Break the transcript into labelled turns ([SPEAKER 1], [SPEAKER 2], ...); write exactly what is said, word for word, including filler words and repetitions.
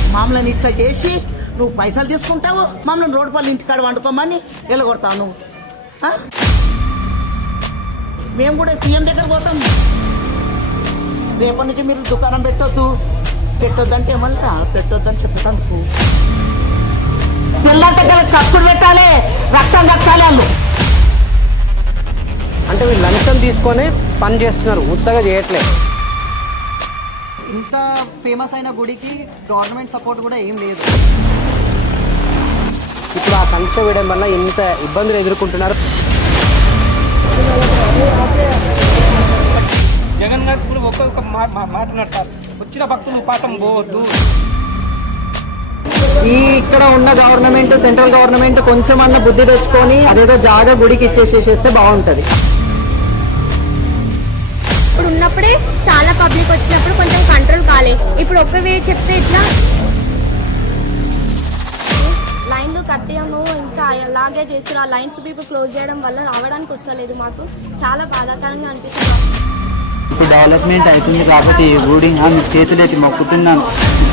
[SPEAKER 1] మమ్మల్ని ఇట్లా చేసి నువ్వు పైసలు తీసుకుంటావు, మమ్మల్ని రోడ్డు పళ్ళు ఇంటికాడ వండుకోమని వెళ్ళగొడతావు నువ్వు. మేము కూడా సీఎం దగ్గర పోతాం. రేపటి నుంచి మీరు దుకాణం పెట్టొద్దు, పెట్టొద్దంటే ఏమన్నా పెట్టొద్దని చెప్తాను. పిల్లల దగ్గర కక్కుడు పెట్టాలి, రక్తం కట్టాలి వాళ్ళు.
[SPEAKER 2] అంటే వీళ్ళు లంచం తీసుకొని పని చేస్తున్నారు, ఉత్తగా చేయట్లేదు.
[SPEAKER 3] ఇంత ఫేమస్ అయిన గుడికి గవర్నమెంట్ సపోర్ట్ కూడా ఏం లేదు.
[SPEAKER 2] ఇప్పుడు ఆ సంక్ష వేయడం వల్ల ఇంత ఇబ్బందులు ఎదుర్కొంటున్నారు.
[SPEAKER 4] జగన్ గారు ఇప్పుడు ఒక్కొక్క మాట్లాడారు సార్, వచ్చిన భక్తులు పాఠం పోవద్దు.
[SPEAKER 3] ఈ ఇక్కడ ఉన్న గవర్నమెంట్, సెంట్రల్ గవర్నమెంట్ కొంచెం అన్న బుద్ధి తెచ్చుకొని అదేదో జాగా గుడికి ఇచ్చేసేసేస్తే బాగుంటది.
[SPEAKER 5] ఇప్పుడు ఉన్నప్పుడే చాలా పబ్లిక్ వచ్చినప్పుడు కొంచెం కంట్రోల్ కాలే. ఇప్పుడు ఒక్కవే చెప్తే ఇట్లా లైన్లు కట్టాము, ఇంకా అలాగే చేస్తారు. ఆ లైన్స్ ఇప్పుడు క్లోజ్ చేయడం వల్ల రావడానికి వస్తలేదు. మాకు చాలా బాధాకరంగా అనిపిస్తుంది.
[SPEAKER 6] ఇప్పుడు డెవలప్మెంట్ అవుతుంది కాబట్టి గుడి చేతులెత్తి మొక్కుతున్నాను.